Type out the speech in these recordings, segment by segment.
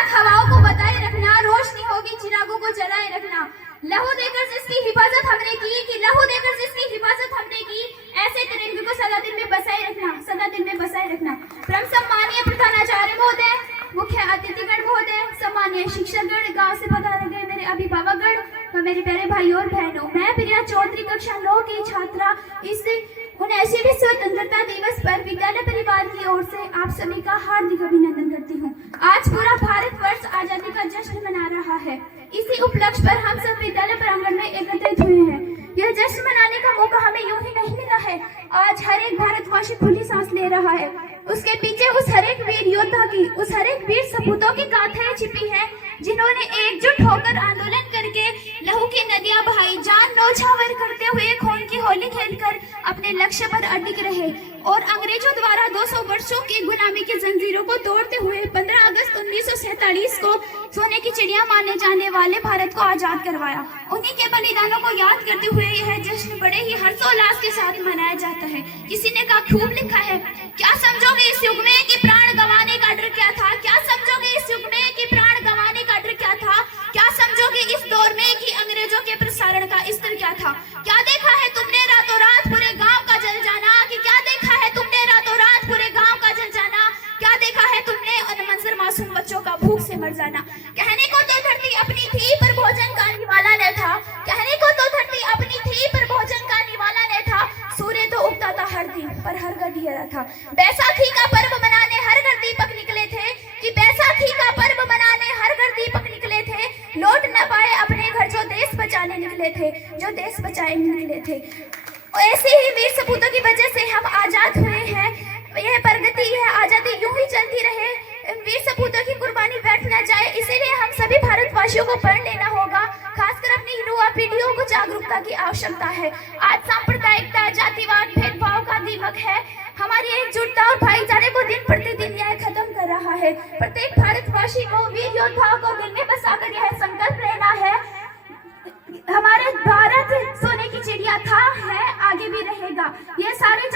पाक हवाओं को बताए रखना, रोशनी होगी चिरागों को जलाए रखना। लहू देकर जिसकी हिफाजत हमने की, कि लहू देकर जिसकी हिफाजत हमने की, ऐसे तिरंगे को सदा दिल में बसाए रखना, सदा दिल में बसाए रखना। परम सम्मानीय प्रधानाचार्य महोदय, मुख्य अतिथिगण महोदय, सम्मानीय शिक्षकगण, गांव से पधारे गए मेरे अभिभावकगण व मेरे प्यारे भाई और बहनों, मैं प्रिया चौधरी कक्षा 9 की छात्रा इस 79वें स्वतंत्रता दिवस पर विद्यालय परिवार की ओर से आप सभी का हार्दिक अभिनंदन करती हूँ। आज पूरा भारतवर्ष आजादी का जश्न मना रहा है। इसी उपलक्ष्य पर हम सब विद्यालय प्रांगण में एकत्रित हुए हैं। यह जश्न मनाने का मौका हमें यूं ही नहीं मिला है। आज हर एक भारतवासी खुली सांस ले रहा है। उसके पीछे उस हर एक वीर योद्धा की, उस हर एक वीर सपूतों की गाथाएं छिपी है, जिन्होंने एकजुट होकर आंदोलन करके लहू की नदियां बहाई, जान न्यौछावर करते हुए खून की होली खेलकर अपने लक्ष्य पर अडिग रहे और अंग्रेजों द्वारा 200 वर्षों की गुलामी की जंजीरों को तोड़ते हुए 15 अगस्त 1947 को सोने की चिड़िया माने जाने वाले भारत को आजाद करवाया। उन्हीं के बलिदानों को याद करते हुए यह जश्न बड़े ही हर्षोल्लास के साथ मनाया जाता है। किसी ने कहा, खूब लिखा है, क्या समझोगे इस युग में कि प्राण गंवाने का डर क्या था? क्या समझोगे इस युग में कि प्राण गंवाने का डर क्या था? क्या समझोगे इस दौर में कि अंग्रेजों के प्रसारण का स्तर क्या था? क्या देखा है तुमने रातों रात पूरे गांव का जल जाना? कि क्या देखा है तुमने रातों रात पूरे गांव का जल जाना? क्या देखा है तुमने उन मंजर मासूम बच्चों का भूख से मर जाना? कहने को तो धरती अपनी थी पर भोजन का निवाला न था। कहने को तो धरती अपनी थी पर भोजन का निवाला न था। सूर्य तो उगता था हर दिन पर हर घर अंधेरा था। बैसाखी का पर्व मनाने हर घर दीपक निकले थे, कि बैसाखी का पर्व मनाने हर घर दीपक निकले थे। लौट न पाए अपने घर जो देश बचाने निकले थे, जो देश बचाने निकले थे। ऐसे ही वीर सपूतों की वजह से हम आजाद हुए हैं। यह प्रगति है, आजादी यूं ही चलती रहे, वीर सपूतों की कुर्बानी व्यर्थ न जाए। इसीलिए हम सभी भारतवासियों को पढ़ लेना होगा। खासकर अपनी युवा पीढ़ियों को जागरूकता की आवश्यकता है। आज सांप्रदायिकता, जातिवाद, भेदभाव का दिमक है। हमारी एकजुटता और भाईचारे को दिन प्रतिदिन यह खत्म कर रहा है। प्रत्येक भारतवासी को वीर योद्धाओं को दिल में बसाकर यह संकल्प लेना है, हमारे भारत सोने की चिड़िया था, है, आगे भी रहेगा। ये सारे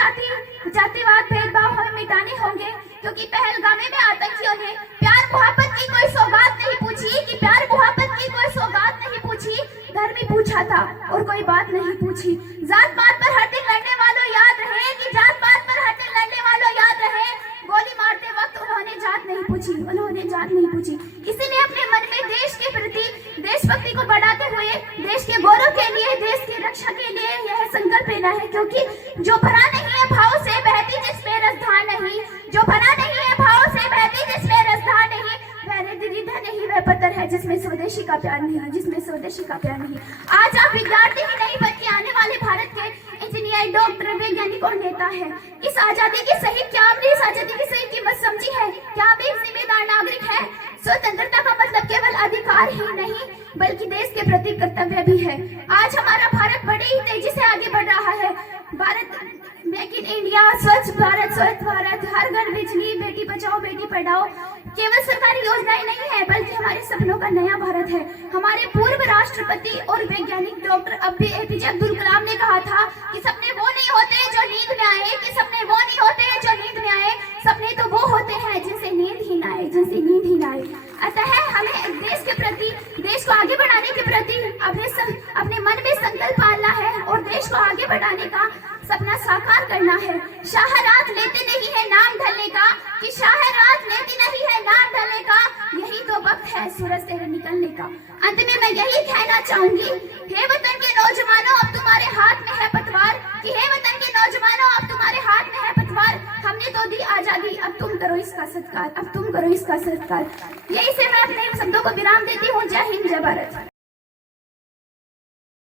जातिवाद भेदभाव हमें मिटाने होंगे, क्योंकि पहलगामे में आतंकियों ने प्यार मोहब्बत की कोई सौगात नहीं पूछी, कि प्यार मोहब्बत की कोई सौगात नहीं पूछी, धर्म ही पूछा था और कोई बात नहीं पूछी। जात पात पर हर दिन लड़ने वालों याद रहे, कि जात पात पर हर दिन लड़ने वालों याद रहे। गोली मारते वक्त उन्होंने जात नहीं पूछी, उन्होंने जात नहीं पूछी। इसीलिए अपने मन में देश के प्रति देशभक्ति को बढ़ाते हुए देश के गौरव के लिए, देश की रक्षा के लिए यह संकल्प लेना है, क्योंकि जो भरा नहीं है भाव से बहती जिसमें रसधार नहीं, जो भरा नहीं है भाव से बहती जिसमें रसधार नहीं, वह रिद्ध नहीं, वह पत्थर है जिसमें स्वदेशी का प्यार नहीं, जिसमें स्वदेशी का प्यार नहीं। आज आप विद्यार्थी ही नहीं बल्कि आने वाले भारत के इंजीनियर, डॉक्टर, वैज्ञानिक और नेता है। इस आजादी की सही, क्या आपने इस आजादी की सही कीमत समझी है? क्या आप एक जिम्मेदार नागरिक है? स्वतंत्रता का मतलब केवल अधिकार ही नहीं बल्कि देश के प्रति कर्तव्य भी है। आज हमारा भारत बड़ी ही तेजी से आगे बढ़ रहा है। भारत मेक इन इंडिया, स्वच्छ भारत, हर घर बिजली, बेटी बचाओ बेटी पढ़ाओ केवल सरकारी योजनाएं नहीं है बल्कि हमारे सपनों का नया भारत है। हमारे पूर्व राष्ट्रपति और वैज्ञानिक डॉक्टर एपीजे अब्दुल कलाम ने कहा था कि सपने वो नहीं होते जो नींद में आए, कि सपने वो नहीं होते जो नींद में आए, सपने तो वो होते हैं जिनसे नींद ही ना आए, जिनसे नींद ही ना आए। अतः हमें देश के प्रति, देश को आगे बढ़ाने के प्रति अपने मन में संकल्प पालना है और देश को आगे बढ़ाने का सपना साकार करना है। शाहरात लेते नहीं है नाम ढलने का, कि शाहरात लेती नहीं है नाम ढलने का, यही तो वक्त है सूरज से निकलने का। अंत में मैं यही कहना चाहूंगी, हे वतन के नौजवानों, अब तुम्हारे हाथ में है पतवार, कि हे वतन के नौजवानों, अब तुम्हारे हाथ में है पतवार। हमने तो दी आजादी, अब तुम करो इसका सत्कार, अब तुम करो इसका सत्कार। यही से मैं अपने शब्दों को विराम देती हूँ। जय हिंद, जय भारत।